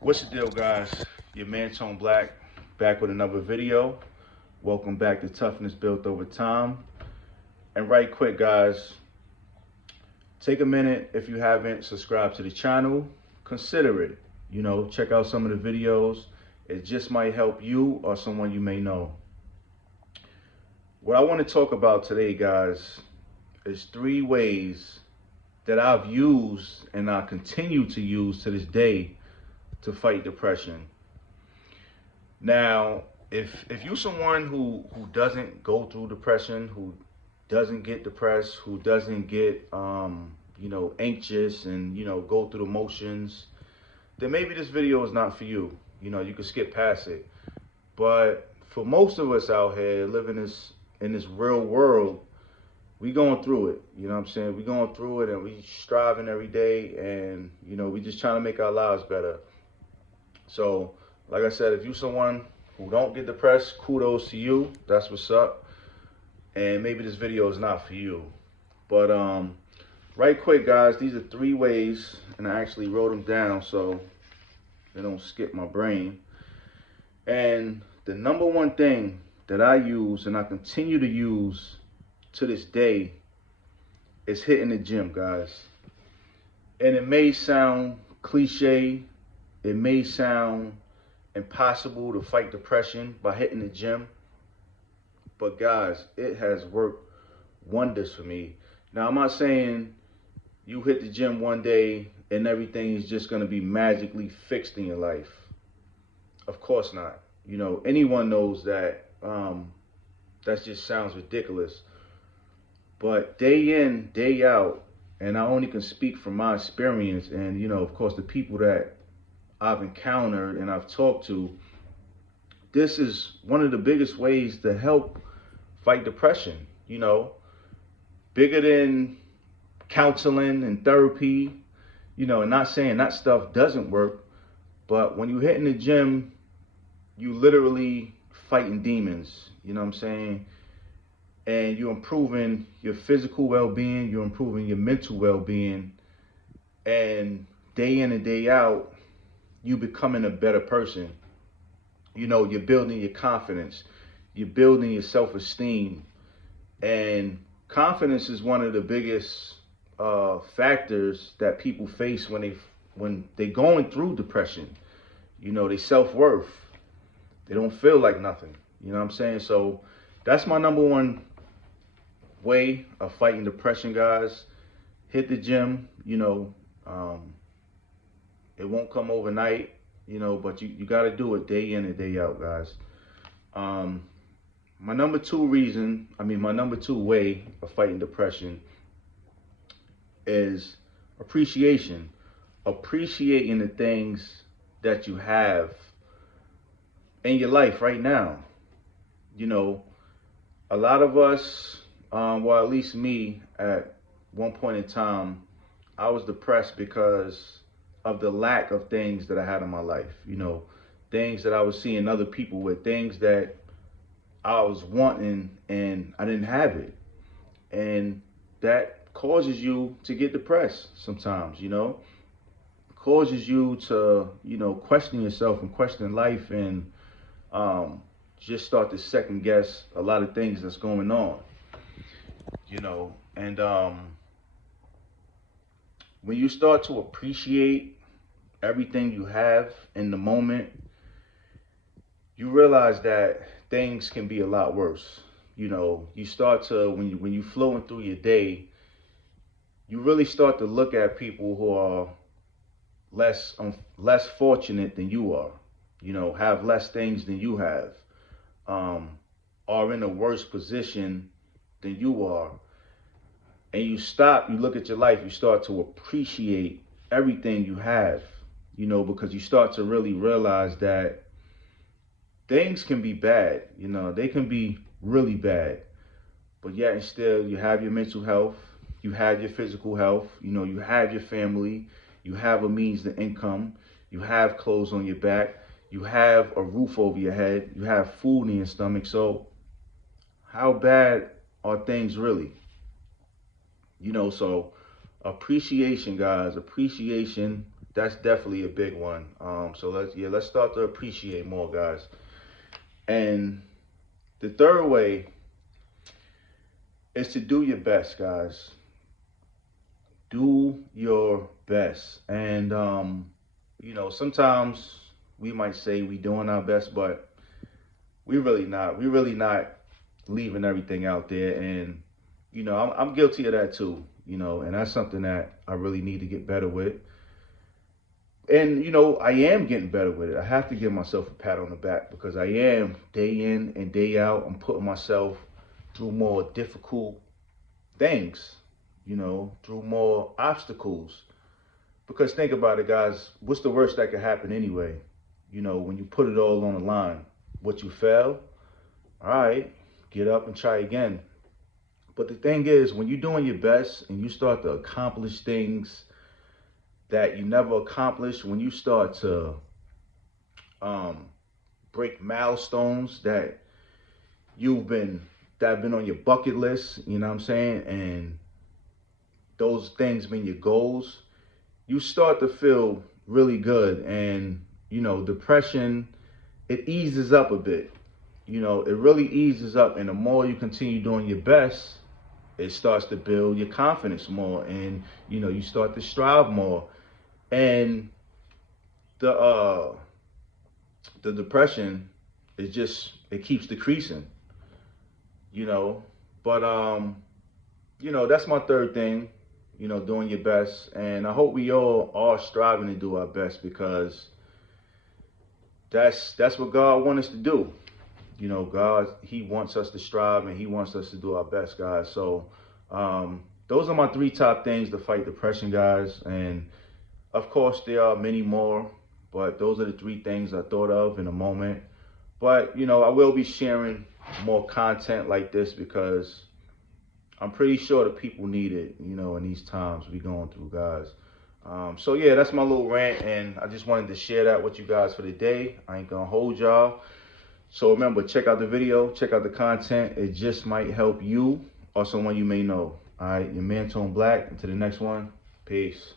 What's the deal, guys? Your man Tone Black back with another video. Welcome back to Toughness Built Over Time. And right quick, guys, take a minute if you haven't subscribed to the channel. Consider it. Check out some of the videos. It just might help you or someone you may know. What I want to talk about today, guys, is 3 ways that I've used and I continue to use to this day to fight depression. Now, if you're someone who doesn't go through depression, who doesn't get depressed, who doesn't get anxious and go through the motions, then maybe this video is not for you. You can skip past it. But for most of us out here living in this real world, we going through it. You know what I'm saying? We going through it and we striving every day, and we just trying to make our lives better. So, like I said, if you're someone who don't get depressed, kudos to you. That's what's up. And maybe this video is not for you. But right quick, guys, these are 3 ways, and I actually wrote them down so they don't skip my brain. And the number one thing that I use and I continue to use to this day is hitting the gym, guys. And it may sound cliche, it may sound impossible to fight depression by hitting the gym, but guys, it has worked wonders for me. Now, I'm not saying you hit the gym one day and everything is just going to be magically fixed in your life. Of course not. Anyone knows that that just sounds ridiculous. But day in, day out, and I only can speak from my experience and, of course, the people that I've encountered and I've talked to, this is one of the biggest ways to help fight depression, bigger than counseling and therapy, and not saying that stuff doesn't work, but when you hit in the gym, you literally fighting demons, you know what I'm saying? And you're improving your physical well-being, you're improving your mental well-being, and day in and day out, you becoming a better person. You're building your confidence, you're building your self-esteem, and confidence is one of the biggest factors that people face when they going through depression. They self-worth, they don't feel like nothing. You know what I'm saying? So that's my number one way of fighting depression, guys. Hit the gym. It won't come overnight, but you got to do it day in and day out, guys. My number 2 way of fighting depression is appreciation. Appreciating the things that you have in your life right now. A lot of us, well, at least me, at one point in time, I was depressed because of the lack of things that I had in my life. Things that I was seeing other people with, things that I was wanting and I didn't have it. And that causes you to get depressed sometimes, causes you to, question yourself and question life, and just start to second guess a lot of things that's going on, and when you start to appreciate everything you have in the moment, you realize that things can be a lot worse. You start to, when you flowing through your day, you really start to look at people who are less fortunate than you are, have less things than you have, are in a worse position than you are. And you look at your life, you start to appreciate everything you have, because you start to really realize that things can be bad, they can be really bad, but yet and still you have your mental health, you have your physical health, you have your family, you have a means to income, you have clothes on your back, you have a roof over your head, you have food in your stomach. So how bad are things really? So appreciation, guys, appreciation that's definitely a big one. So let's start to appreciate more, guys. And the third way is to do your best, guys. Do your best. And sometimes we might say we doing our best, but we really not. We really not leaving everything out there. And I'm guilty of that too. And that's something that I really need to get better with. And I am getting better with it. I have to give myself a pat on the back because I am day in and day out. I'm putting myself through more difficult things, through more obstacles. Because think about it, guys. What's the worst that could happen anyway? When you put it all on the line, what you fail, all right, get up and try again. But the thing is, when you're doing your best and you start to accomplish things that you never accomplished, when you start to break milestones that have been on your bucket list, you know what I'm saying, and those things been your goals, you start to feel really good, and depression, it eases up a bit. It really eases up, and the more you continue doing your best, it starts to build your confidence more, and you start to strive more. And the depression is just, it keeps decreasing, but that's my third thing, doing your best. And I hope we all are striving to do our best, because that's what God wants us to do. God, he wants us to strive, and he wants us to do our best, guys. So those are my three top things to fight depression, guys. And of course, there are many more, but those are the three things I thought of in a moment. But, I will be sharing more content like this because I'm pretty sure the people need it, in these times we're going through, guys. So, yeah, that's my little rant, and I just wanted to share that with you guys for the day. I ain't going to hold y'all. So, remember, check out the video, check out the content. It just might help you or someone you may know. All right, your man Tone Black. Until the next one, peace.